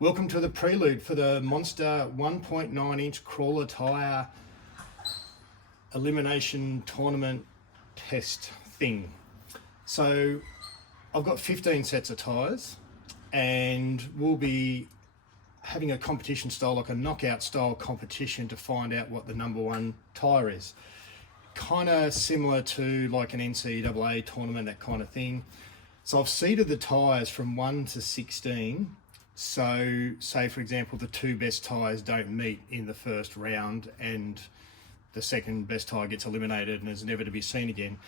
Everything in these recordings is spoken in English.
Welcome to the prelude for the Monster 1.9 inch crawler tyre elimination tournament test thing. So I've got 15 sets of tyres and we'll be having a competition style, like a knockout style competition, to find out what the number one tyre is. Kind of similar to like an NCAA tournament, that kind of thing. So I've seeded the tyres from 1 to 16. So say for example, the two best tyres don't meet in the first round and the second best tyre gets eliminated and is never to be seen again.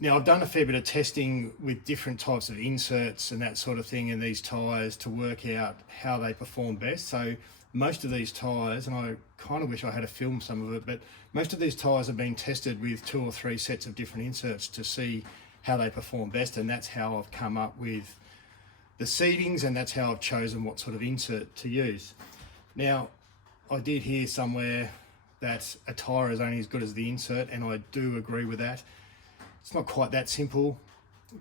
Now I've done a fair bit of testing with different types of inserts and that sort of thing in these tyres to work out how they perform best. So most of these tyres, and I kind of wish I had to film some of it, but most of these tyres have been tested with 2 or 3 sets of different inserts to see how they perform best, and that's how I've come up with the seedings, and that's how I've chosen what sort of insert to use. Now, I did hear somewhere that a tyre is only as good as the insert, and I do agree with that. It's not quite that simple.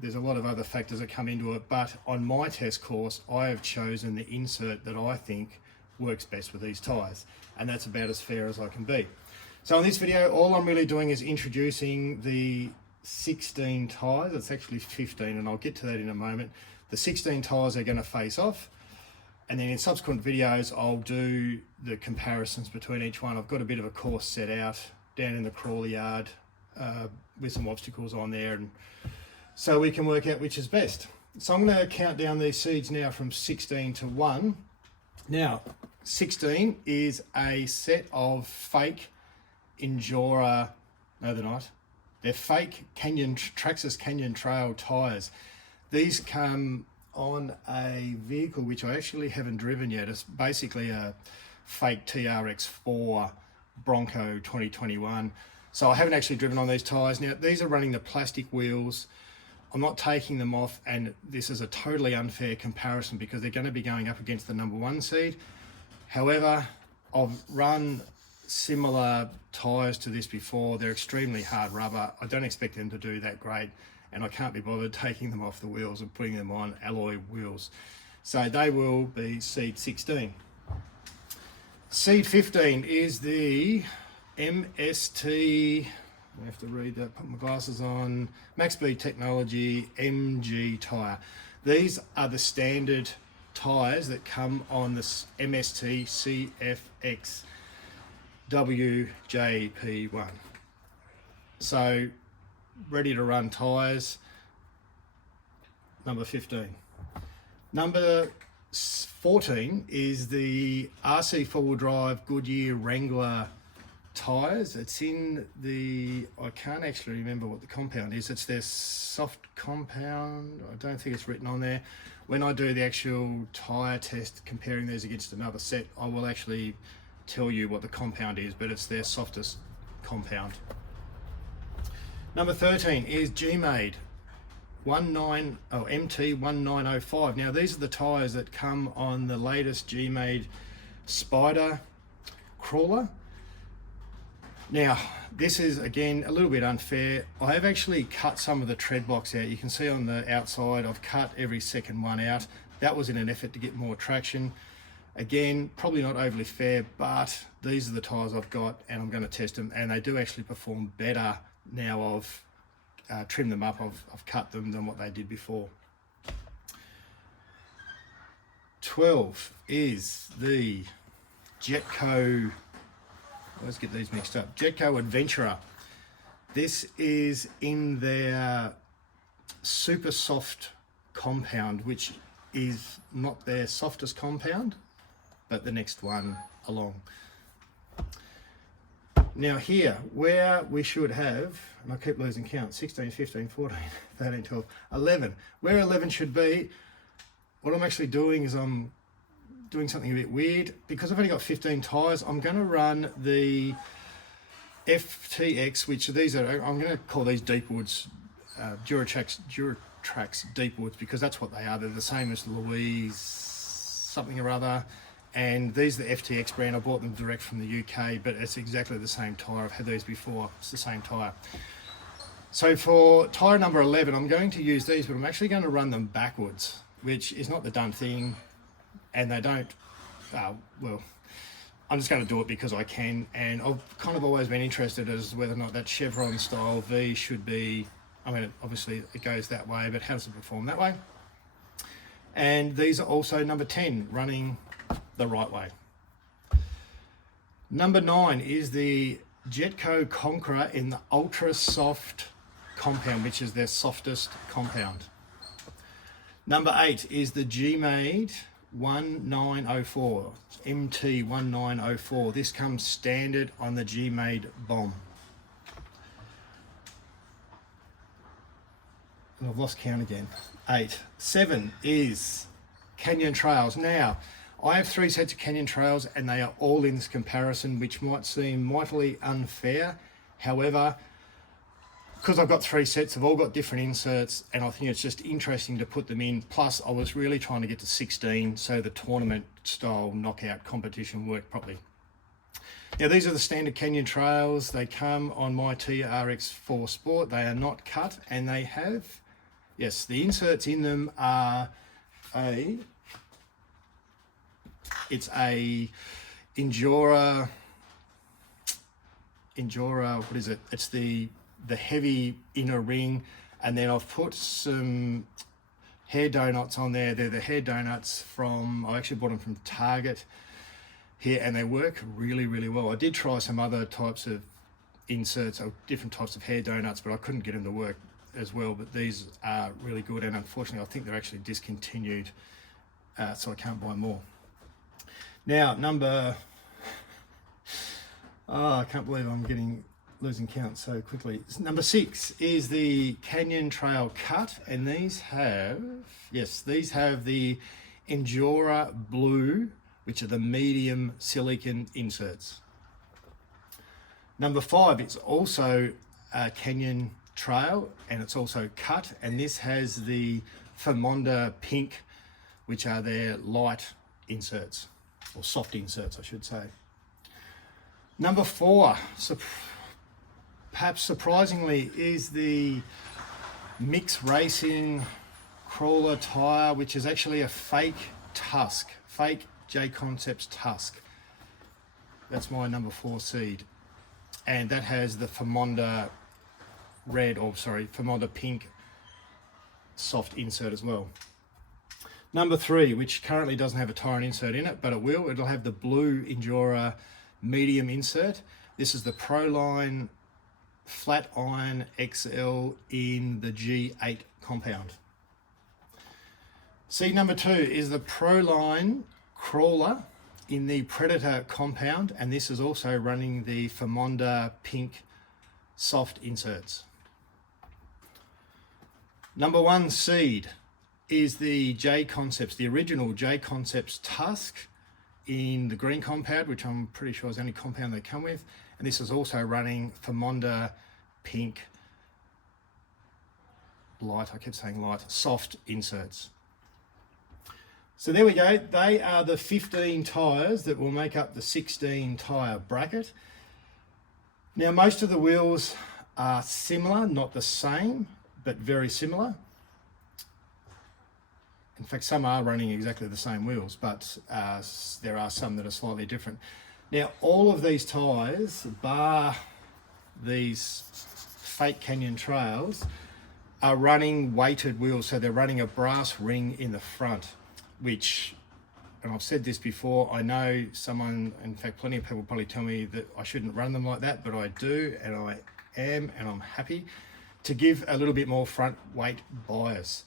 There's a lot of other factors that come into it, but on my test course, I have chosen the insert that I think works best with these tyres, and that's about as fair as I can be. So in this video, all I'm really doing is introducing the 16 tyres. It's actually 15, and I'll get to that in a moment. The 16 tyres are going to face off, and then in subsequent videos I'll do the comparisons between each one. I've got a bit of a course set out down in the crawler yard with some obstacles on there, and so we can work out which is best. So I'm going to count down these seeds now from 16 to 1. Now 16 is a set of fake Endura, no they're not, they're fake Traxxas Canyon Trail tyres. These come on a vehicle which I actually haven't driven yet. It's basically a fake TRX4 Bronco 2021. So I haven't actually driven on these tyres. Now these are running the plastic wheels. I'm not taking them off, and this is a totally unfair comparison because they're going to be going up against the number one seed. However, I've run similar tyres to this before. They're extremely hard rubber. I don't expect them to do that great, and I can't be bothered taking them off the wheels and putting them on alloy wheels. So they will be seed 16. Seed 15 is the MST, I have to read that, put my glasses on, MaxSpeed Technology MG tyre. These are the standard tyres that come on the MST CFX WJP1. So ready to run tyres, number 15. Number 14 is the RC four-wheel drive Goodyear Wrangler tyres. It's in the, I can't actually remember what the compound is. It's their soft compound. I don't think it's written on there. When I do the actual tyre test comparing these against another set, I will actually tell you what the compound is, but it's their softest compound. Number 13 is G-Made MT1905. Now these are the tyres that come on the latest G-Made Spider crawler. Now this is again a little bit unfair. I have actually cut some of the tread blocks out. You can see on the outside I've cut every second one out. That was in an effort to get more traction. Again, probably not overly fair, but these are the tyres I've got and I'm going to test them, and they do actually perform better now I've trimmed them up, I've cut them, than what they did before. 12 is the Jetco, let's get these mixed up, Jetco Adventurer. This is in their super soft compound, which is not their softest compound, but the next one along. Now here, where we should have, and I keep losing count, 16, 15, 14, 13, 12, 11. Where 11 should be, what I'm actually doing is I'm doing something a bit weird. Because I've only got 15 tyres, I'm going to run the FTX, which these are, I'm going to call these Deepwoods, Duratrax Deepwoods, because that's what they are. They're the same as Louise something or other. And these are the FTX brand. I bought them direct from the UK, but it's exactly the same tyre. I've had these before. It's the same tyre. So for tyre number 11, I'm going to use these, but I'm actually going to run them backwards, which is not the done thing. and they don't, well, I'm just going to do it because I can, and I've kind of always been interested as whether or not that Chevron style V should be, I mean, obviously it goes that way, but how does it perform that way? And these are also number 10, running the right way. Number 9 is the Jetco Conqueror in the Ultra Soft compound, which is their softest compound. Number 8 is the G-Made 1904, MT1904. This comes standard on the G-Made bomb. And I've lost count again. 8. 7 is Canyon Trails. Now, I have 3 sets of Canyon Trails and they are all in this comparison, which might seem mightily unfair. However, because I've got 3 sets, they've all got different inserts, and I think it's just interesting to put them in. Plus, I was really trying to get to 16, so the tournament style knockout competition worked properly. Now, these are the standard Canyon Trails. They come on my TRX4 Sport. They are not cut, and they have, yes, the inserts in them are it's a Endura, what is it? It's the heavy inner ring, and then I've put some hair donuts on there. They're the hair donuts from, I actually bought them from Target here, and they work really, really well. I did try some other types of inserts or different types of hair donuts, but I couldn't get them to work as well. But these are really good, and unfortunately I think they're actually discontinued, so I can't buy more. Now, I can't believe I'm losing count so quickly. Number 6 is the Canyon Trail Cut, and these have the Endura Blue, which are the medium silicon inserts. Number 5, it's also a Canyon Trail, and it's also cut, and this has the Famonda Pink, which are their light inserts, or soft inserts, I should say. Number 4, perhaps surprisingly, is the Mix Racing Crawler tire, which is actually a fake J Concepts Tusk. That's my number 4 seed, and that has the Famonda Famonda Pink soft insert as well. Number 3, which currently doesn't have a tire and insert in it, but it will. It'll have the blue Endura medium insert. This is the Proline Flat Iron XL in the G8 compound. Seed number 2 is the Proline Crawler in the Predator compound, and this is also running the Famonda Pink soft inserts. Number 1 seed is the J Concepts, the original J Concepts Tusk in the green compound, which I'm pretty sure is the only compound they come with. And this is also running Famonda Pink light, I kept saying light, soft inserts. So there we go. They are the 15 tyres that will make up the 16 tyre bracket. Now, most of the wheels are similar, not the same, but very similar. In fact, some are running exactly the same wheels, but there are some that are slightly different. Now, all of these tyres, bar these fake Canyon Trails, are running weighted wheels. So they're running a brass ring in the front, which, and I've said this before, I know someone, in fact, plenty of people probably tell me that I shouldn't run them like that, but I do, and I am, and I'm happy to give a little bit more front weight bias.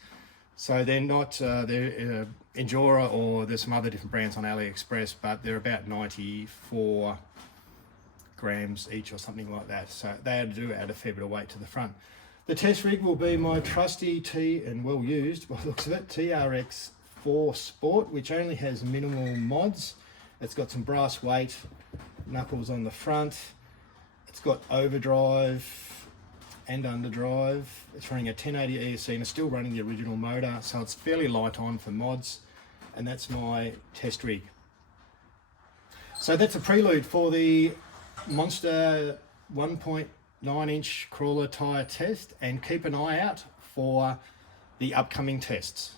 So they're not, they're Endura, or there's some other different brands on AliExpress, but they're about 94 grams each or something like that. So they do add a fair bit of weight to the front. The test rig will be my trusty and well used, by the looks of it, TRX4 Sport, which only has minimal mods. It's got some brass weight knuckles on the front. It's got overdrive and underdrive. It's running a 1080 ESC and it's still running the original motor, so it's fairly light on for mods, and that's my test rig. So that's a prelude for the Monster 1.9 inch crawler tyre test, and keep an eye out for the upcoming tests.